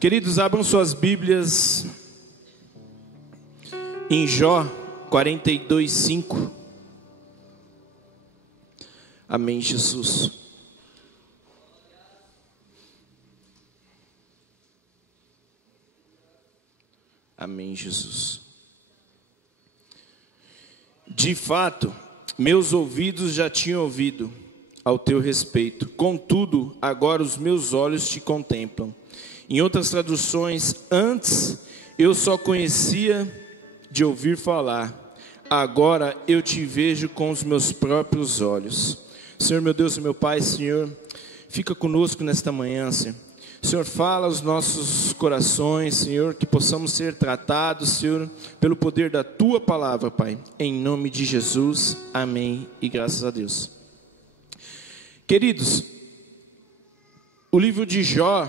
Queridos, abram suas Bíblias em Jó 42:5. Amém, Jesus. Amém, Jesus. De fato, meus ouvidos já tinham ouvido ao teu respeito, contudo, agora os meus olhos te contemplam. Em outras traduções, antes eu só conhecia de ouvir falar, agora eu te vejo com os meus próprios olhos. Senhor, meu Deus e meu Pai, Senhor, fica conosco nesta manhã, Senhor. Senhor, fala aos nossos corações, Senhor, que possamos ser tratados, Senhor, pelo poder da Tua palavra, Pai. Em nome de Jesus, amém e graças a Deus. Queridos, o livro de Jó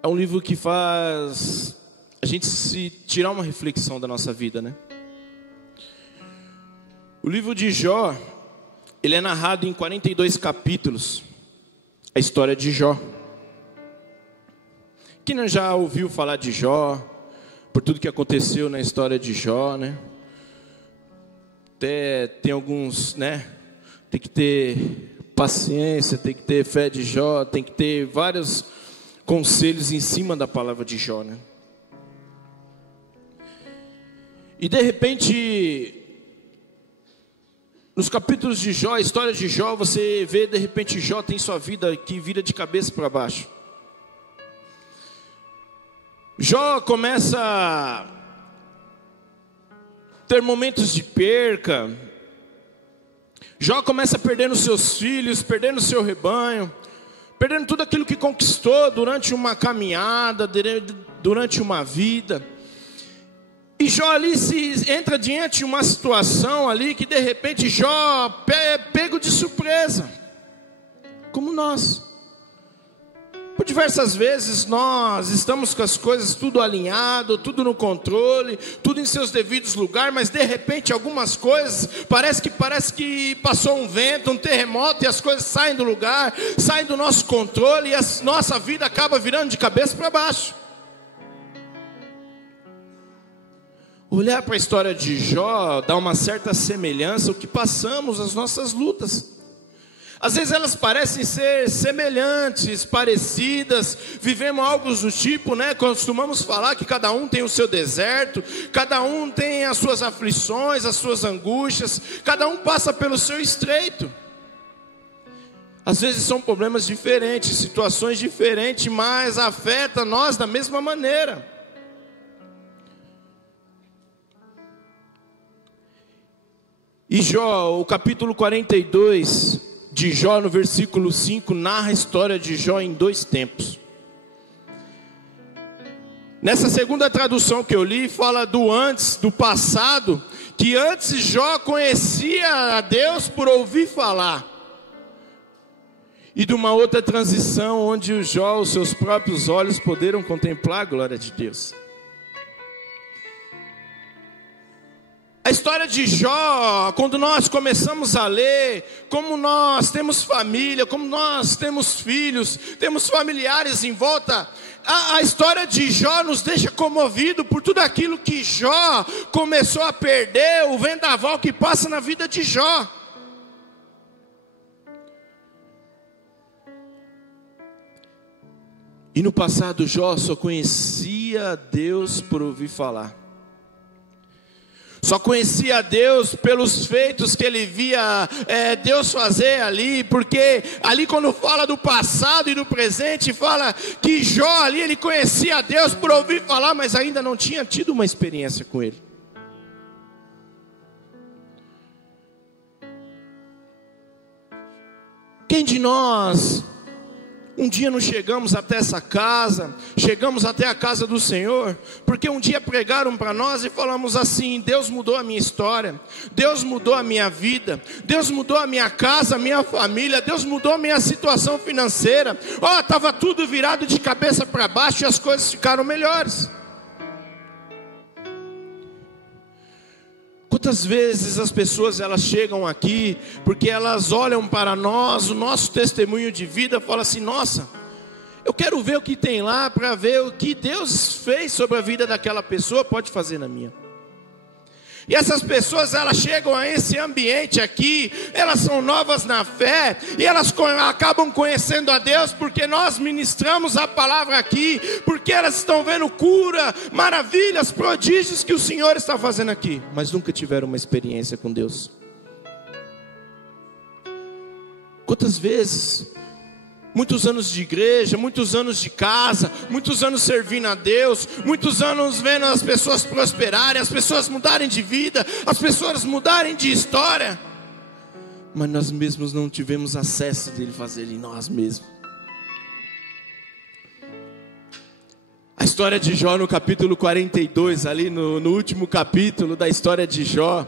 é um livro que faz a gente se tirar uma reflexão da nossa vida, né? O livro de Jó, ele é narrado em 42 capítulos. A história de Jó. Quem não já ouviu falar de Jó, por tudo que aconteceu na história de Jó, né? Até tem alguns, né? Tem que ter paciência, tem que ter fé de Jó, tem que ter vários conselhos em cima da palavra de Jó, né? E de repente, nos capítulos de Jó, a história de Jó, você vê de repente Jó tem sua vida que vira de cabeça para baixo. Jó começa a ter momentos de perca. Jó começa perdendo seus filhos, perdendo seu rebanho, perdendo tudo aquilo que conquistou durante uma caminhada, durante uma vida. E Jó ali entra diante de uma situação ali que de repente Jó é pego de surpresa, como nós. Por diversas vezes nós estamos com as coisas tudo alinhado, tudo no controle, tudo em seus devidos lugares, mas de repente algumas coisas parece que passou um vento, um terremoto, e as coisas saem do lugar, saem do nosso controle, e a nossa vida acaba virando de cabeça para baixo. Olhar para a história de Jó dá uma certa semelhança ao que passamos, as nossas lutas. Às vezes elas parecem ser semelhantes, parecidas, vivemos algo do tipo, né? Costumamos falar que cada um tem o seu deserto, cada um tem as suas aflições, as suas angústias, cada um passa pelo seu estreito. Às vezes são problemas diferentes, situações diferentes, mas afetam nós da mesma maneira. E Jó, o capítulo 42 de Jó, no versículo 5, narra a história de Jó em dois tempos. Nessa segunda tradução que eu li, fala do antes, do passado, que antes Jó conhecia a Deus por ouvir falar. E de uma outra transição, onde o Jó, os seus próprios olhos, poderam contemplar a glória de Deus. A história de Jó, quando nós começamos a ler, como nós temos família, como nós temos filhos, temos familiares em volta, a história de Jó nos deixa comovido por tudo aquilo que Jó começou a perder, o vendaval que passa na vida de Jó. E no passado Jó só conhecia Deus por ouvir falar. Só conhecia Deus pelos feitos que ele via Deus fazer ali, porque ali quando fala do passado e do presente, fala que Jó ali ele conhecia Deus por ouvir falar, mas ainda não tinha tido uma experiência com ele. Quem de nós um dia não chegamos até essa casa, chegamos até a casa do Senhor, porque um dia pregaram para nós e falamos assim: Deus mudou a minha história, Deus mudou a minha vida, Deus mudou a minha casa, a minha família, Deus mudou a minha situação financeira. Estava tudo virado de cabeça para baixo e as coisas ficaram melhores. Quantas vezes as pessoas elas chegam aqui porque elas olham para nós, o nosso testemunho de vida, falam assim: nossa, Eu quero ver o que tem lá, para ver o que Deus fez sobre a vida daquela pessoa, pode fazer na minha. E essas pessoas, elas chegam a esse ambiente aqui, elas são novas na fé, e elas acabam conhecendo a Deus, porque nós ministramos a palavra aqui, porque elas estão vendo cura, maravilhas, prodígios que o Senhor está fazendo aqui, mas nunca tiveram uma experiência com Deus. Quantas vezes, muitos anos de igreja, muitos anos de casa, muitos anos servindo a Deus, muitos anos vendo as pessoas prosperarem, as pessoas mudarem de vida, as pessoas mudarem de história, mas nós mesmos não tivemos acesso dele fazer em nós mesmos. A história de Jó no capítulo 42, ali no último capítulo da história de Jó,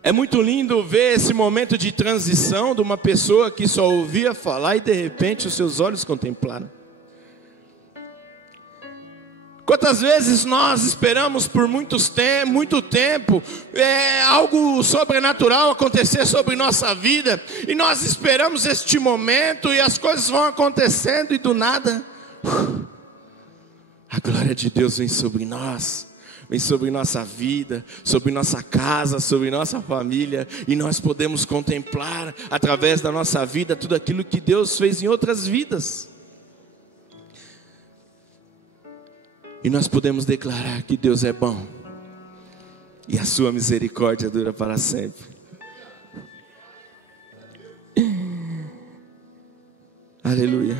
é muito lindo ver esse momento de transição de uma pessoa que só ouvia falar e de repente os seus olhos contemplaram. Quantas vezes nós esperamos por muito tempo algo sobrenatural acontecer sobre nossa vida, e nós esperamos este momento e as coisas vão acontecendo e do nada a glória de Deus vem sobre nós, vem sobre nossa vida, sobre nossa casa, sobre nossa família, e nós podemos contemplar através da nossa vida tudo aquilo que Deus fez em outras vidas. E nós podemos declarar que Deus é bom e a sua misericórdia dura para sempre. Aleluia.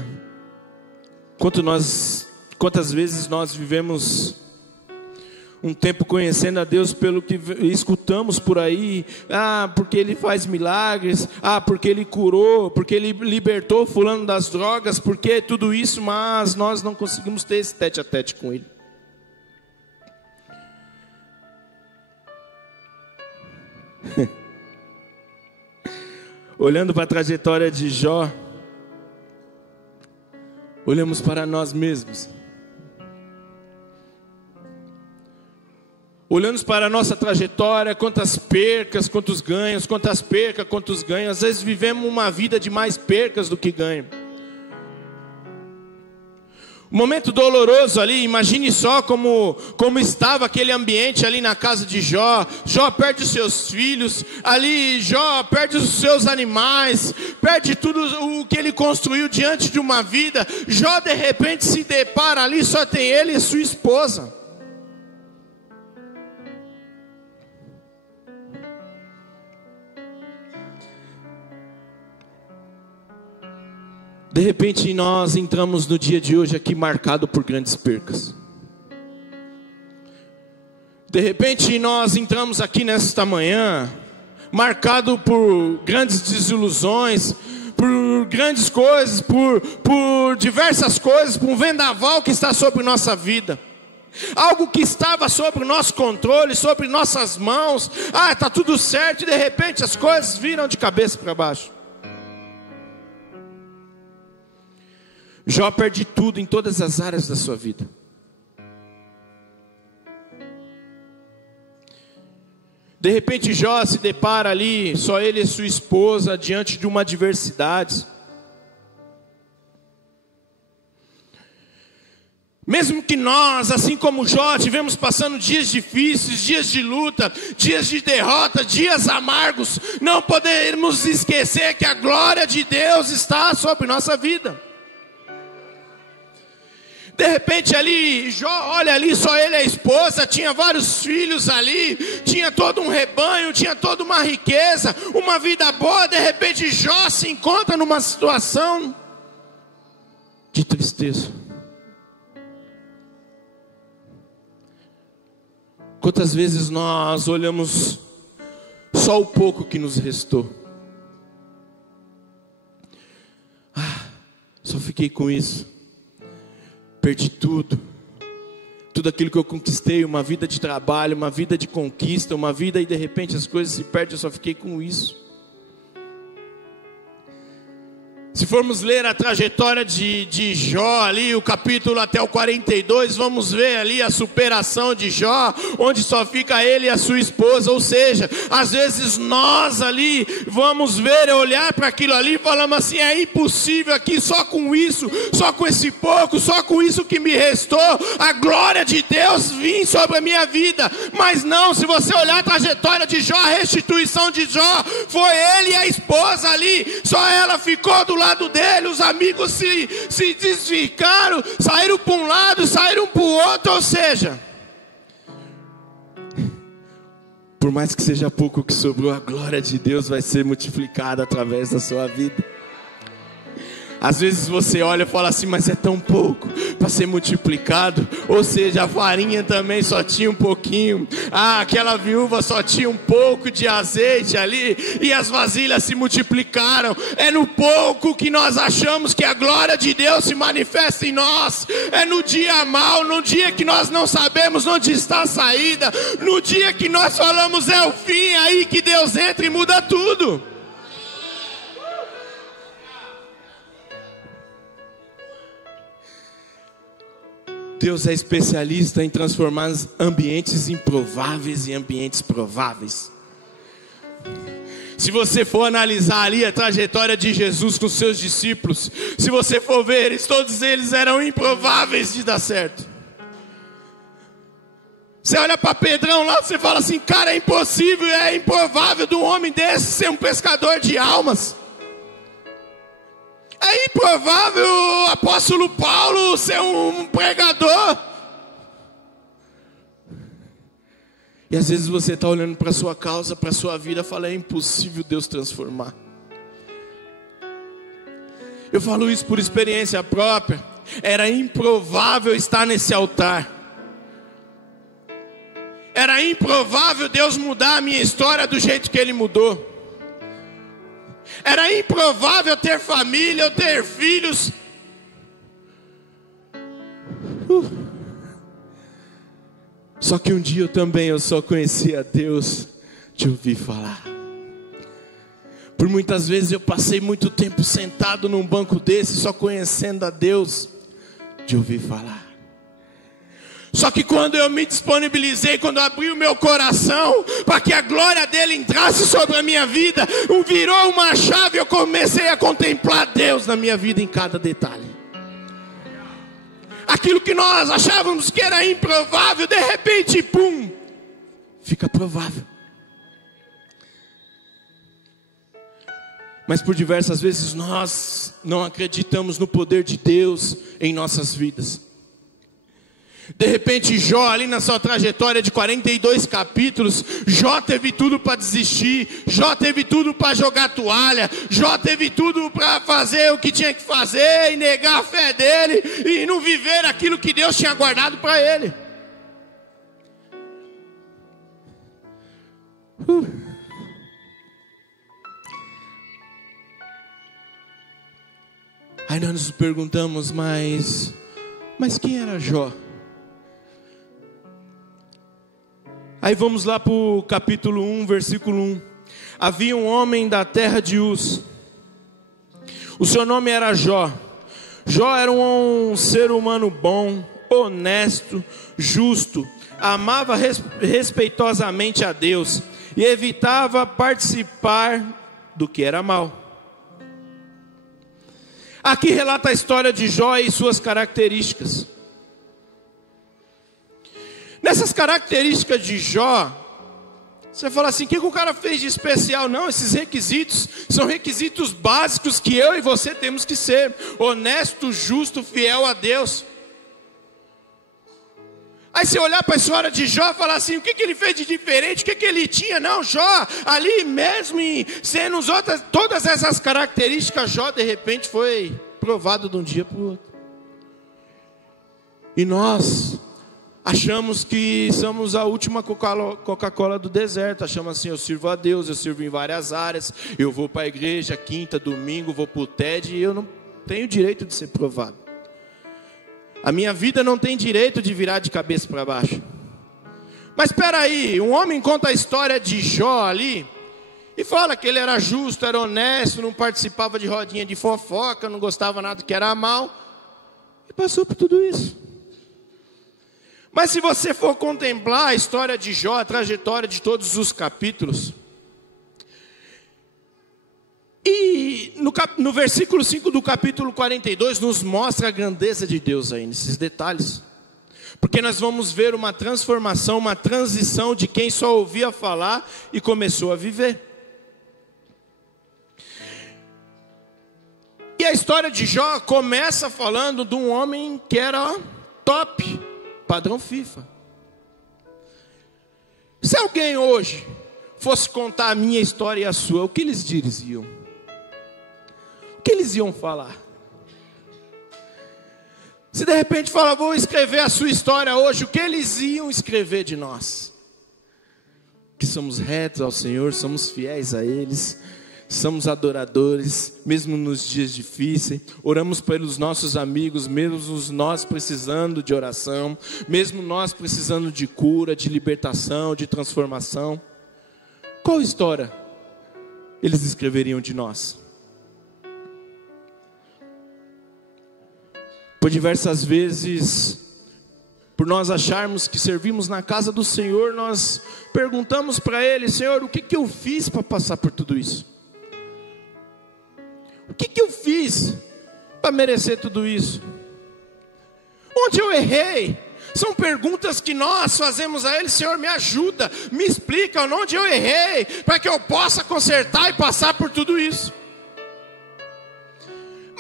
Quantas vezes nós vivemos um tempo conhecendo a Deus pelo que escutamos por aí, porque Ele faz milagres, porque Ele curou, porque Ele libertou fulano das drogas, porque tudo isso, mas nós não conseguimos ter esse tete a tete com Ele. Olhando para a trajetória de Jó, olhamos para nós mesmos. Olhamos para a nossa trajetória, quantas percas, quantos ganhos, quantas percas, quantos ganhos. Às vezes vivemos uma vida de mais percas do que ganho. Um momento doloroso ali, imagine só como estava aquele ambiente ali na casa de Jó. Jó perde os seus filhos, ali Jó perde os seus animais, perde tudo o que ele construiu diante de uma vida. Jó de repente se depara ali, só tem ele e sua esposa. De repente nós entramos no dia de hoje aqui marcado por grandes percas. De repente nós entramos aqui nesta manhã marcado por grandes desilusões, por grandes coisas, por diversas coisas, por um vendaval que está sobre nossa vida. Algo que estava sob o nosso controle, sobre nossas mãos. Está tudo certo, e de repente as coisas viram de cabeça para baixo. Jó perde tudo em todas as áreas da sua vida. De repente Jó se depara ali, só ele e sua esposa, diante de uma adversidade. Mesmo que nós, assim como Jó, estivemos passando dias difíceis, dias de luta, dias de derrota, dias amargos, não podemos esquecer que a glória de Deus está sobre nossa vida. De repente ali, Jó olha ali, só ele e a esposa, tinha vários filhos ali, tinha todo um rebanho, tinha toda uma riqueza, uma vida boa. De repente Jó se encontra numa situação de tristeza. Quantas vezes nós olhamos só o pouco que nos restou? Só fiquei com isso. Perdi tudo aquilo que eu conquistei, uma vida de trabalho, uma vida de conquista, uma vida, e de repente as coisas se perdem, eu só fiquei com isso. Se formos ler a trajetória de Jó ali, o capítulo até o 42, vamos ver ali a superação de Jó, onde só fica ele e a sua esposa. Ou seja, às vezes nós ali vamos ver, olhar para aquilo ali e falamos assim: é impossível aqui, só com isso, só com esse pouco, só com isso que me restou, a glória de Deus vir sobre a minha vida. Mas não, se você olhar a trajetória de Jó, a restituição de Jó, foi ele e a esposa ali, só ela ficou do lado dele, os amigos se desficaram, saíram para um lado, saíram para o outro. Ou seja, por mais que seja pouco que sobrou, a glória de Deus vai ser multiplicada através da sua vida. Às vezes você olha e fala assim: mas é tão pouco para ser multiplicado. Ou seja, a farinha também só tinha um pouquinho. Aquela viúva só tinha um pouco de azeite ali, e as vasilhas se multiplicaram. É no pouco que nós achamos que a glória de Deus se manifesta em nós. É no dia mau, no dia que nós não sabemos onde está a saída, no dia que nós falamos é o fim, aí que Deus entra e muda tudo. Deus é especialista em transformar ambientes improváveis em ambientes prováveis. Se você for analisar ali a trajetória de Jesus com seus discípulos, se você for ver, todos eles eram improváveis de dar certo. Você olha para Pedrão lá, você fala assim: cara, é impossível, é improvável de um homem desse ser um pescador de almas. É improvável o apóstolo Paulo ser um pregador. E às vezes você está olhando para a sua causa, para a sua vida, e fala: é impossível Deus transformar. Eu falo isso por experiência própria. Era improvável estar nesse altar. Era improvável Deus mudar a minha história do jeito que Ele mudou. Era improvável ter família, eu ter filhos. Só que um dia eu só conhecia Deus de ouvir falar. Por muitas vezes eu passei muito tempo sentado num banco desse, só conhecendo a Deus de ouvir falar. Só que quando eu me disponibilizei, quando eu abri o meu coração para que a glória dele entrasse sobre a minha vida, virou uma chave, eu comecei a contemplar Deus na minha vida em cada detalhe. Aquilo que nós achávamos que era improvável, de repente, pum, fica provável. Mas por diversas vezes nós não acreditamos no poder de Deus em nossas vidas. De repente Jó, ali na sua trajetória de 42 capítulos, Jó teve tudo para desistir, Jó teve tudo para jogar toalha, Jó teve tudo para fazer o que tinha que fazer e negar a fé dele e não viver aquilo que Deus tinha guardado para ele. Aí nós nos perguntamos, mas quem era Jó? Aí vamos lá para o capítulo 1, versículo 1. Havia um homem da terra de Uz. O seu nome era Jó. Jó era um ser humano bom, honesto, justo. Amava respeitosamente a Deus e evitava participar do que era mal. Aqui relata a história de Jó e suas características. Nessas características de Jó, você fala assim: o que o cara fez de especial? Não, esses requisitos são requisitos básicos que eu e você temos que ser: honesto, justo, fiel a Deus. Aí você olhar para a história de Jó e falar assim: o que ele fez de diferente? O que ele tinha? Não, Jó, ali mesmo, sendo todas essas características, Jó de repente foi provado de um dia para o outro. E nós achamos que somos a última Coca-Cola do deserto. Achamos assim: eu sirvo a Deus, eu sirvo em várias áreas, eu vou para a igreja quinta, domingo, vou para o TED, e eu não tenho direito de ser provado. A minha vida não tem direito de virar de cabeça para baixo. Mas espera aí, um homem conta a história de Jó ali, E fala que ele era justo, era honesto, não participava de rodinha de fofoca, não gostava nada que era mal. E passou por tudo isso. Mas se você for contemplar a história de Jó, a trajetória de todos os capítulos, e no versículo 5 do capítulo 42 nos mostra a grandeza de Deus aí, nesses detalhes. Porque nós vamos ver uma transformação, uma transição de quem só ouvia falar e começou a viver. E a história de Jó começa falando de um homem que era top, padrão FIFA. Se alguém hoje fosse contar a minha história e a sua, o que eles diriam? O que eles iam falar? Se de repente falar, vou escrever a sua história hoje, o que eles iam escrever de nós? Que somos retos ao Senhor, somos fiéis a eles, somos adoradores, mesmo nos dias difíceis, oramos pelos nossos amigos, mesmo nós precisando de oração, mesmo nós precisando de cura, de libertação, de transformação. Qual história eles escreveriam de nós? Por diversas vezes, por nós acharmos que servimos na casa do Senhor, nós perguntamos para Ele: Senhor, o que eu fiz para passar por tudo isso? O que eu fiz para merecer tudo isso? Onde eu errei? São perguntas que nós fazemos a Ele: Senhor, me ajuda, me explica onde eu errei, para que eu possa consertar e passar por tudo isso.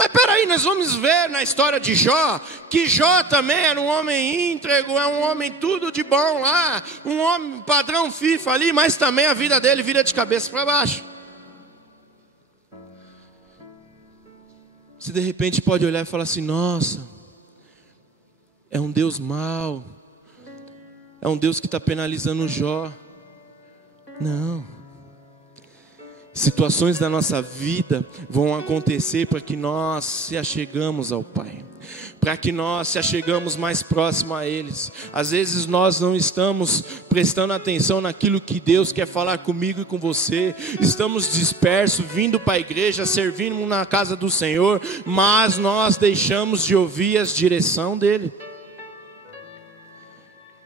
Mas peraí, nós vamos ver na história de Jó, que Jó também era um homem íntegro, é um homem tudo de bom lá, um homem padrão FIFA ali, mas também a vida dele vira de cabeça para baixo. Você de repente pode olhar e falar assim: nossa, é um Deus mau, é um Deus que está penalizando Jó. Não. Situações da nossa vida vão acontecer para que nós se achegamos ao Pai, para que nós se achegamos mais próximo a eles. Às vezes nós não estamos prestando atenção naquilo que Deus quer falar comigo e com você. Estamos dispersos, vindo para a igreja, servindo na casa do Senhor, mas nós deixamos de ouvir a direção dEle.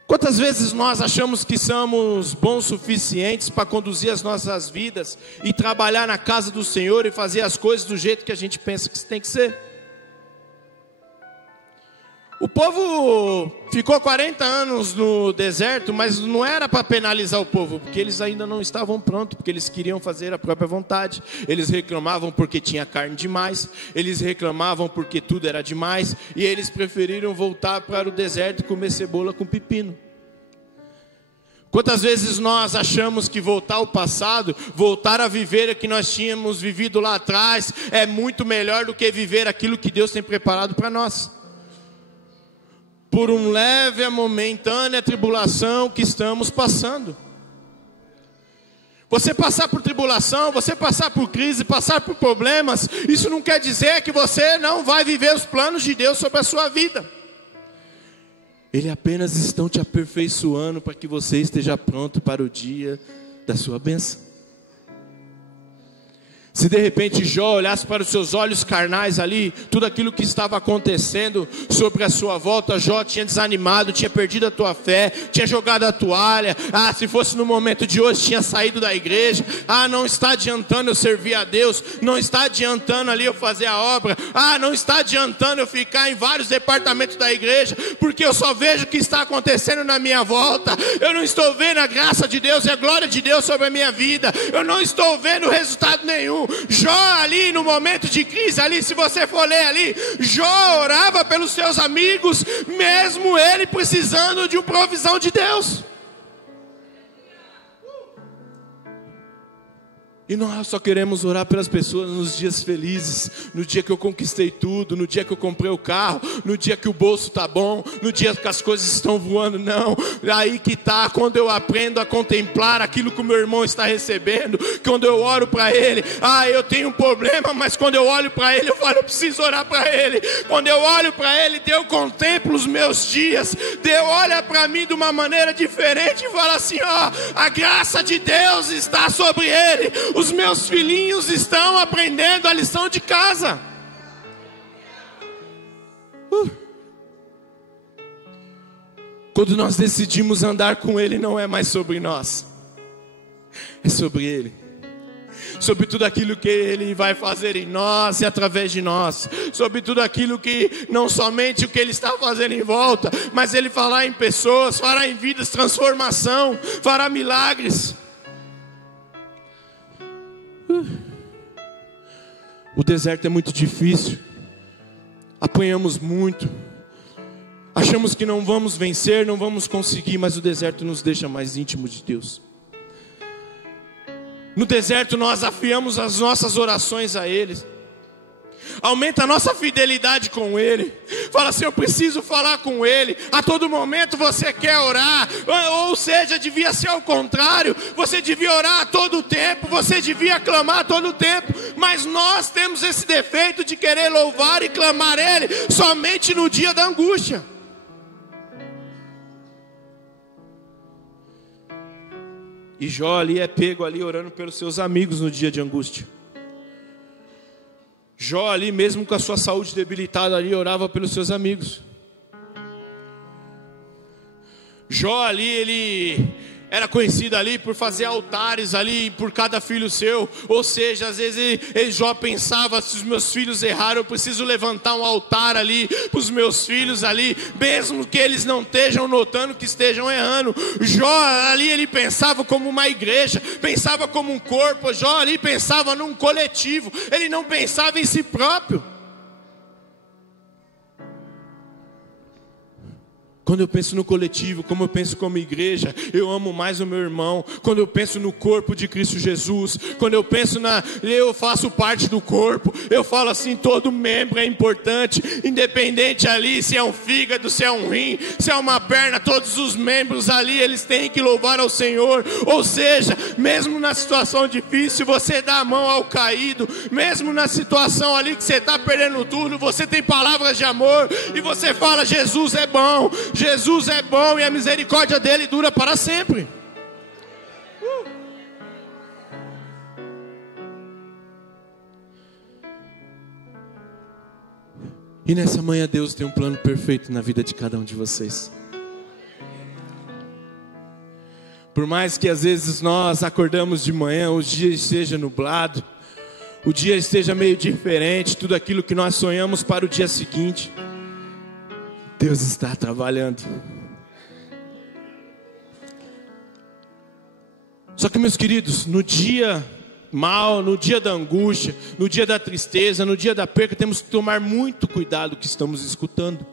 Quantas vezes nós achamos que somos bons o suficientes para conduzir as nossas vidas e trabalhar na casa do Senhor e fazer as coisas do jeito que a gente pensa que tem que ser? O povo ficou 40 anos no deserto, mas não era para penalizar o povo, porque eles ainda não estavam prontos, porque eles queriam fazer a própria vontade. Eles reclamavam porque tinha carne demais, eles reclamavam porque tudo era demais, e eles preferiram voltar para o deserto e comer cebola com pepino. Quantas vezes nós achamos que voltar ao passado, voltar a viver o que nós tínhamos vivido lá atrás, é muito melhor do que viver aquilo que Deus tem preparado para nós? Por um leve e momentânea tribulação que estamos passando. Você passar por tribulação, você passar por crise, passar por problemas, isso não quer dizer que você não vai viver os planos de Deus sobre a sua vida. Ele apenas estão te aperfeiçoando para que você esteja pronto para o dia da sua bênção. Se de repente Jó olhasse para os seus olhos carnais ali, tudo aquilo que estava acontecendo sobre a sua volta, Jó tinha desanimado, tinha perdido a tua fé, tinha jogado a toalha. Se fosse no momento de hoje, tinha saído da igreja. Não está adiantando eu servir a Deus, não está adiantando ali eu fazer a obra, não está adiantando eu ficar em vários departamentos da igreja, porque eu só vejo o que está acontecendo na minha volta. Eu não estou vendo a graça de Deus e a glória de Deus sobre a minha vida, eu não estou vendo resultado nenhum. Jó ali no momento de crise ali, se você for ler ali, Jó orava pelos seus amigos, mesmo ele precisando de uma provisão de Deus. E nós só queremos orar pelas pessoas nos dias felizes, no dia que eu conquistei tudo, no dia que eu comprei o carro, no dia que o bolso está bom, no dia que as coisas estão voando. Não, aí que está, quando eu aprendo a contemplar aquilo que o meu irmão está recebendo, quando eu oro para ele, eu tenho um problema, mas quando eu olho para ele, eu falo, eu preciso orar para ele. Quando eu olho para ele, Deus contempla os meus dias, Deus olha para mim de uma maneira diferente e fala assim: a graça de Deus está sobre ele, Os meus filhinhos estão aprendendo a lição de casa. Quando nós decidimos andar com Ele, não é mais sobre nós, é sobre Ele. Sobre tudo aquilo que Ele vai fazer em nós e através de nós. Sobre tudo aquilo que, não somente o que Ele está fazendo em volta, mas Ele fará em pessoas, fará em vidas transformação, fará milagres. O deserto é muito difícil. Apanhamos muito. Achamos que não vamos vencer, não vamos conseguir, mas o deserto nos deixa mais íntimos de Deus. No deserto nós afiamos as nossas orações a Ele. Aumenta a nossa fidelidade com Ele. Fala assim, eu preciso falar com Ele. A todo momento você quer orar. Ou seja, devia ser ao contrário. Você devia orar a todo tempo. Você devia clamar a todo tempo. Mas nós temos esse defeito de querer louvar e clamar Ele somente no dia da angústia. E Jó ali é pego ali orando pelos seus amigos no dia de angústia. Jó ali, mesmo com a sua saúde debilitada ali, orava pelos seus amigos. Jó ali, ele era conhecido ali por fazer altares ali por cada filho seu. Ou seja, às vezes Jó pensava, se os meus filhos erraram, eu preciso levantar um altar ali para os meus filhos ali, mesmo que eles não estejam notando que estejam errando. Jó ali, ele pensava como uma igreja, pensava como um corpo. Jó ali pensava num coletivo, ele não pensava em si próprio. Quando eu penso no coletivo, como eu penso como igreja, eu amo mais o meu irmão. Quando eu penso no corpo de Cristo Jesus, quando eu penso eu faço parte do corpo, eu falo assim, todo membro é importante, independente ali se é um fígado, se é um rim, se é uma perna, todos os membros ali, eles têm que louvar ao Senhor. Ou seja, mesmo na situação difícil, você dá a mão ao caído, mesmo na situação ali que você está perdendo tudo, você tem palavras de amor, e você fala, Jesus é bom, Jesus é bom e a misericórdia dele dura para sempre. E nessa manhã Deus tem um plano perfeito na vida de cada um de vocês. Por mais que às vezes nós acordamos de manhã, o dia esteja nublado, o dia esteja meio diferente, tudo aquilo que nós sonhamos para o dia seguinte, Deus está trabalhando. Só que, meus queridos, no dia mal, no dia da angústia, no dia da tristeza, no dia da perca, temos que tomar muito cuidado com o que estamos escutando.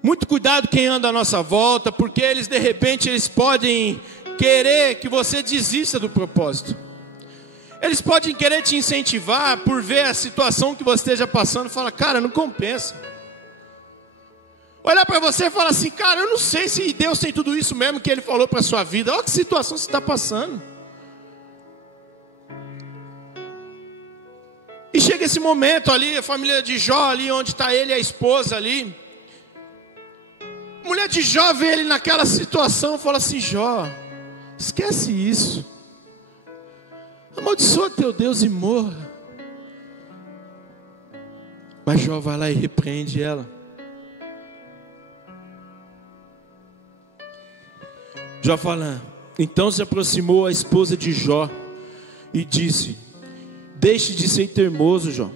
Muito cuidado quem anda à nossa volta, porque eles de repente podem querer que você desista do propósito. Eles podem querer te incentivar por ver a situação que você esteja passando e falar, cara, não compensa. Olhar para você e falar assim, cara, eu não sei se Deus tem tudo isso mesmo que Ele falou para a sua vida. Olha que situação você está passando. E chega esse momento ali, a família de Jó ali, onde está ele e a esposa ali. A mulher de Jó vê ele naquela situação e fala assim, Jó, esquece isso. Amaldiçoa teu Deus e morra. Mas Jó vai lá e repreende ela. Jó fala, então se aproximou a esposa de Jó e disse, deixe de ser teimoso, Jó.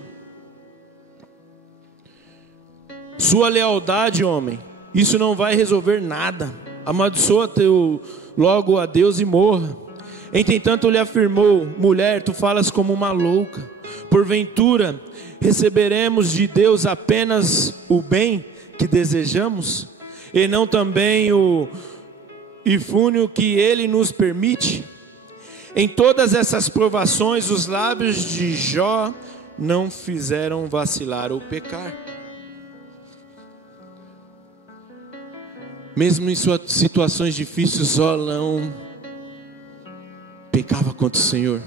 Sua lealdade, homem, isso não vai resolver nada. Amaldiçoa teu logo a Deus e morra. Entretanto lhe afirmou, mulher, tu falas como uma louca. Porventura receberemos de Deus apenas o bem que desejamos, e não também o infúnio que Ele nos permite? Em todas essas provações, os lábios de Jó não fizeram vacilar ou pecar. Mesmo em suas situações difíceis, Jó não pecava contra o Senhor,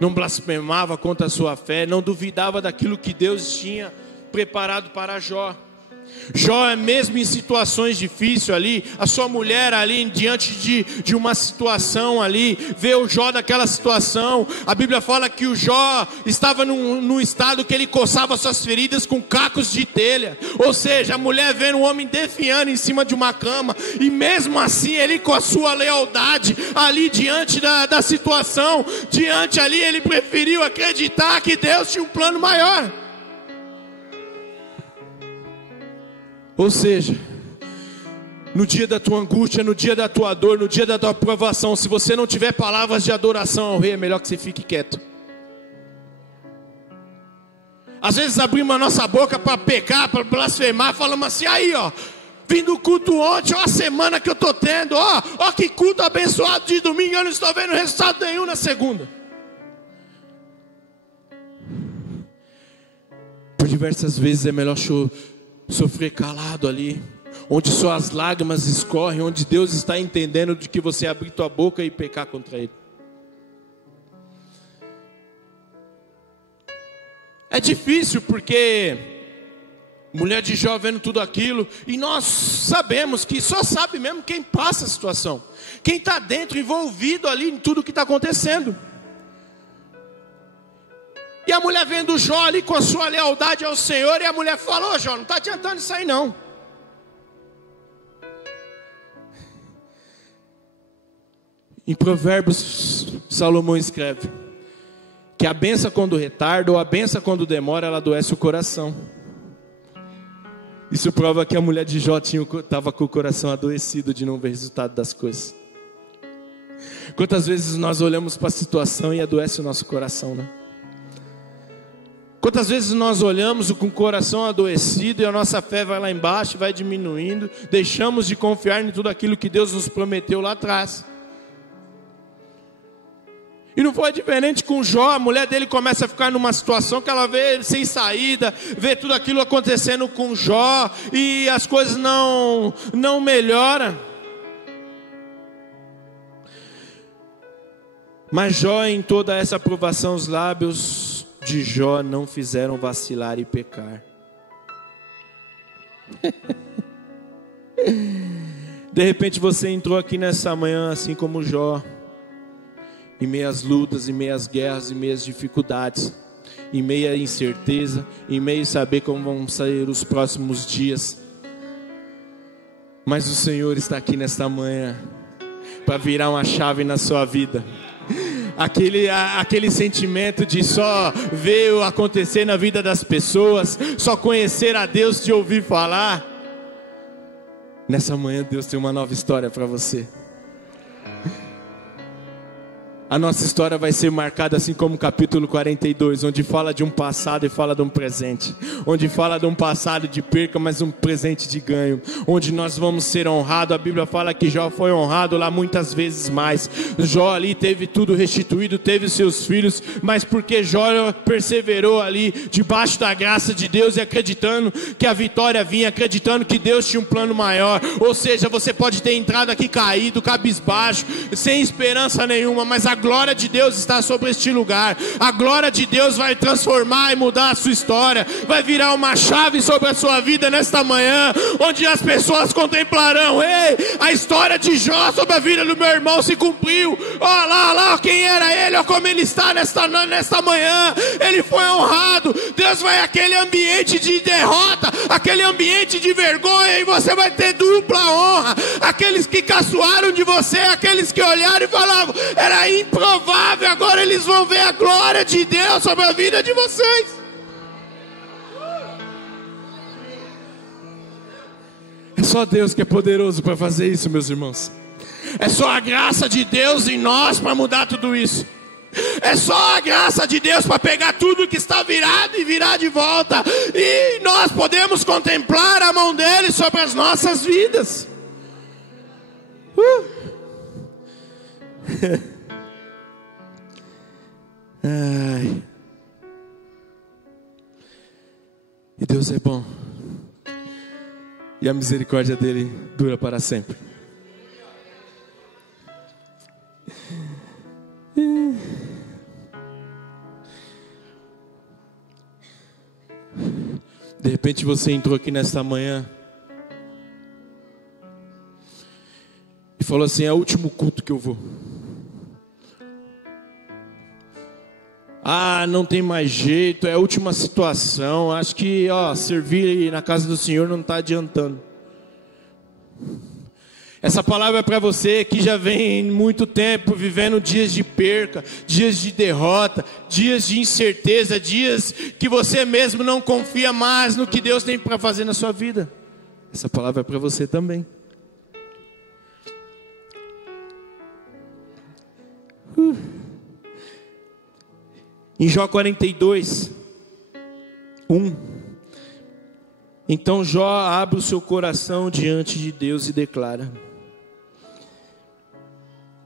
não blasfemava contra a sua fé, não duvidava daquilo que Deus tinha preparado para Jó. Jó, mesmo em situações difíceis ali, a sua mulher ali, diante de uma situação ali, vê o Jó daquela situação. A Bíblia fala que o Jó estava num estado que ele coçava suas feridas com cacos de telha. Ou seja, a mulher vendo um homem defiando em cima de uma cama, e mesmo assim ele, com a sua lealdade ali diante da situação, diante ali, ele preferiu acreditar que Deus tinha um plano maior. Ou seja, no dia da tua angústia, no dia da tua dor, no dia da tua provação, se você não tiver palavras de adoração ao rei, é melhor que você fique quieto. Às vezes abrimos a nossa boca para pecar, para blasfemar, falamos assim, aí ó, vim do culto ontem, ó a semana que eu estou tendo, ó que culto abençoado de domingo, eu não estou vendo resultado nenhum na segunda. Por diversas vezes é melhor sofrer calado ali, onde suas lágrimas escorrem, onde Deus está entendendo de que você abrir tua boca e pecar contra Ele. É difícil porque mulher de Jó vendo tudo aquilo, e nós sabemos que só sabe mesmo quem passa a situação, quem está dentro, envolvido ali em tudo que está acontecendo. E a mulher vendo Jó ali com a sua lealdade ao Senhor, e a mulher falou, Jó, não está adiantando isso aí não. Em Provérbios, Salomão escreve que a benção quando retarda, ou a benção quando demora, ela adoece o coração. Isso prova que a mulher de Jó estava com o coração adoecido de não ver resultado das coisas. Quantas vezes nós olhamos para a situação e adoece o nosso coração, né? Quantas vezes nós olhamos com o coração adoecido e a nossa fé vai lá embaixo, vai diminuindo, deixamos de confiar em tudo aquilo que Deus nos prometeu lá atrás. E não foi diferente com Jó. A mulher dele começa a ficar numa situação que ela vê ele sem saída, vê tudo aquilo acontecendo com Jó, e as coisas não melhoram. Mas Jó, em toda essa provação, os lábios de Jó não fizeram vacilar e pecar. De repente você entrou aqui nessa manhã assim como Jó, em meias lutas, em meias guerras, em meias dificuldades, em meia incerteza, em meio a saber como vão sair os próximos dias. Mas o Senhor está aqui nesta manhã para virar uma chave na sua vida. Aquele sentimento de só ver o acontecer na vida das pessoas, só conhecer a Deus de ouvir falar. Nessa manhã Deus tem uma nova história para você. A nossa história vai ser marcada assim como o capítulo 42, onde fala de um passado e fala de um presente, onde fala de um passado de perca, mas um presente de ganho, onde nós vamos ser honrados. A Bíblia fala que Jó foi honrado lá muitas vezes mais. Jó ali teve tudo restituído, teve seus filhos, mas porque Jó perseverou ali debaixo da graça de Deus e acreditando que a vitória vinha, acreditando que Deus tinha um plano maior. Ou seja, você pode ter entrado aqui caído, cabisbaixo, sem esperança nenhuma, mas a glória de Deus está sobre este lugar. A glória de Deus vai transformar e mudar a sua história, vai virar uma chave sobre a sua vida nesta manhã, onde as pessoas contemplarão: ei, a história de Jó sobre a vida do meu irmão se cumpriu. Ó lá, quem era ele, ó como ele está nesta manhã, ele foi honrado. Deus vai àquele ambiente de derrota, aquele ambiente de vergonha, e você vai ter dupla honra. Aqueles que caçoaram de você, aqueles que olharam e falavam, era improvável, agora eles vão ver a glória de Deus sobre a vida de vocês. É só Deus que é poderoso para fazer isso, meus irmãos. É só a graça de Deus em nós para mudar tudo isso. É só a graça de Deus para pegar tudo que está virado e virar de volta, e nós podemos contemplar a mão dele sobre as nossas vidas. Ai. E Deus é bom, e a misericórdia dele dura para sempre. De repente você entrou aqui nesta manhã e falou assim: é o último culto que eu vou. Não tem mais jeito, é a última situação. Acho que servir na casa do Senhor não está adiantando. Essa palavra é para você que já vem muito tempo vivendo dias de perca, dias de derrota, dias de incerteza, dias que você mesmo não confia mais no que Deus tem para fazer na sua vida. Essa palavra é para você também. Em Jó 42, 1. Então Jó abre o seu coração diante de Deus e declara: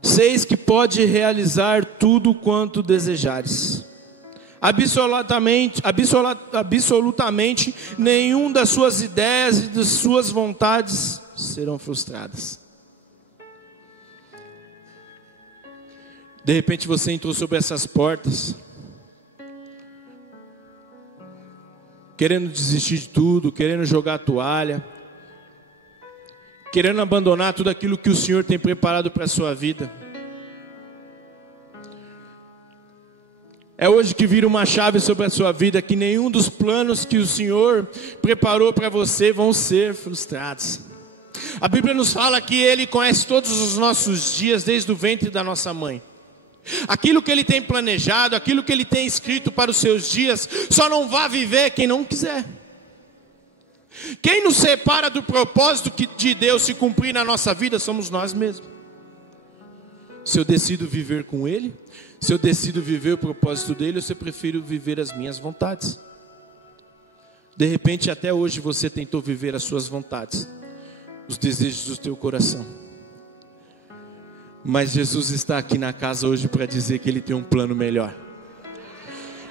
Seis que pode realizar tudo quanto desejares. Absolutamente nenhum das suas ideias e das suas vontades serão frustradas. De repente você entrou sobre essas portas, querendo desistir de tudo, querendo jogar a toalha, querendo abandonar tudo aquilo que o Senhor tem preparado para a sua vida. É hoje que vira uma chave sobre a sua vida, que nenhum dos planos que o Senhor preparou para você vão ser frustrados. A Bíblia nos fala que Ele conhece todos os nossos dias, desde o ventre da nossa mãe. Aquilo que Ele tem planejado, aquilo que Ele tem escrito para os seus dias, só não vai viver quem não quiser. Quem nos separa do propósito de Deus se cumprir na nossa vida somos nós mesmos. Se eu decido viver com Ele, se eu decido viver o propósito dEle, ou se eu prefiro viver as minhas vontades. De repente até hoje você tentou viver as suas vontades, os desejos do teu coração. Mas Jesus está aqui na casa hoje para dizer que Ele tem um plano melhor.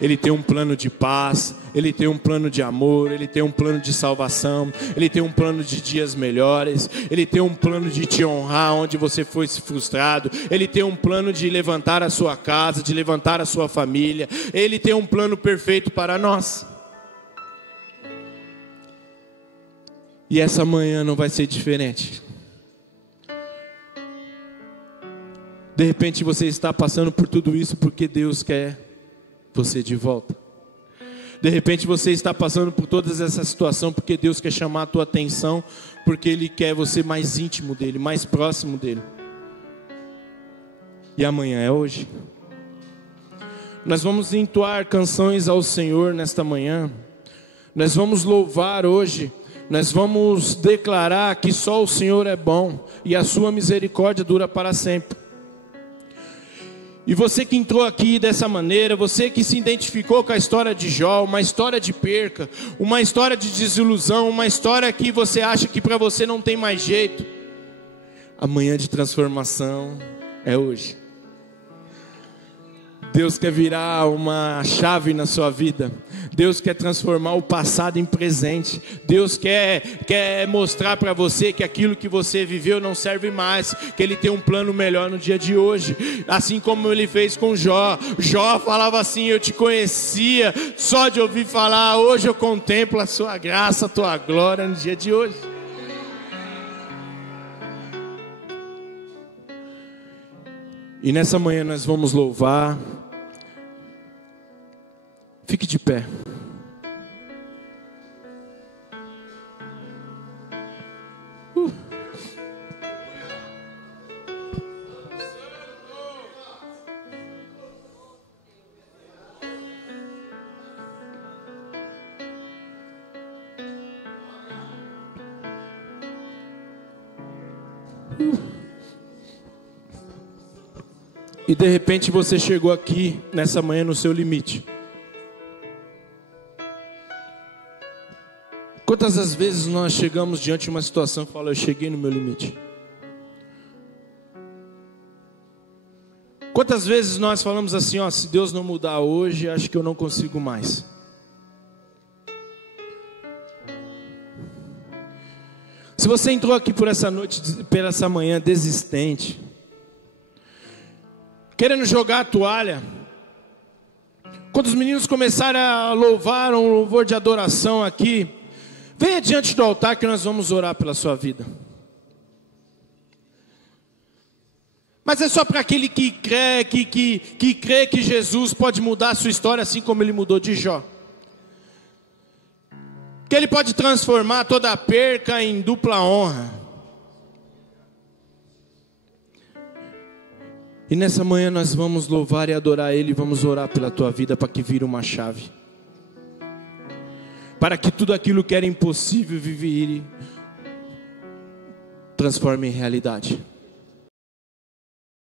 Ele tem um plano de paz, Ele tem um plano de amor, Ele tem um plano de salvação, Ele tem um plano de dias melhores, Ele tem um plano de te honrar onde você foi frustrado, Ele tem um plano de levantar a sua casa, de levantar a sua família, Ele tem um plano perfeito para nós. E essa manhã não vai ser diferente. De repente você está passando por tudo isso porque Deus quer você de volta. De repente você está passando por toda essa situação porque Deus quer chamar a tua atenção, porque Ele quer você mais íntimo dEle, mais próximo dEle. E amanhã é hoje. Nós vamos entoar canções ao Senhor nesta manhã. Nós vamos louvar hoje. Nós vamos declarar que só o Senhor é bom e a sua misericórdia dura para sempre. E você que entrou aqui dessa maneira, você que se identificou com a história de Jó, uma história de perca, uma história de desilusão, uma história que você acha que para você não tem mais jeito, amanhã de transformação é hoje. Deus quer virar uma chave na sua vida. Deus quer transformar o passado em presente. Deus quer mostrar para você que aquilo que você viveu não serve mais, que Ele tem um plano melhor no dia de hoje. Assim como Ele fez com Jó. Jó falava assim: eu te conhecia só de ouvir falar, hoje eu contemplo a sua graça, a tua glória no dia de hoje. E nessa manhã nós vamos louvar. Fique de pé. E de repente você chegou aqui nessa manhã no seu limite. Quantas das vezes nós chegamos diante de uma situação e falamos: eu cheguei no meu limite? Quantas vezes nós falamos assim: se Deus não mudar hoje, acho que eu não consigo mais. Se você entrou aqui por essa noite, por essa manhã desistente, querendo jogar a toalha, Quando os meninos começarem a louvar um louvor de adoração aqui, venha diante do altar que nós vamos orar pela sua vida. Mas é só para aquele que crê, que crê que Jesus pode mudar a sua história assim como ele mudou de Jó. Que ele pode transformar toda a perca em dupla honra. E nessa manhã nós vamos louvar e adorar Ele, vamos orar pela tua vida para que vire uma chave. Para que tudo aquilo que era impossível viver, transforme em realidade.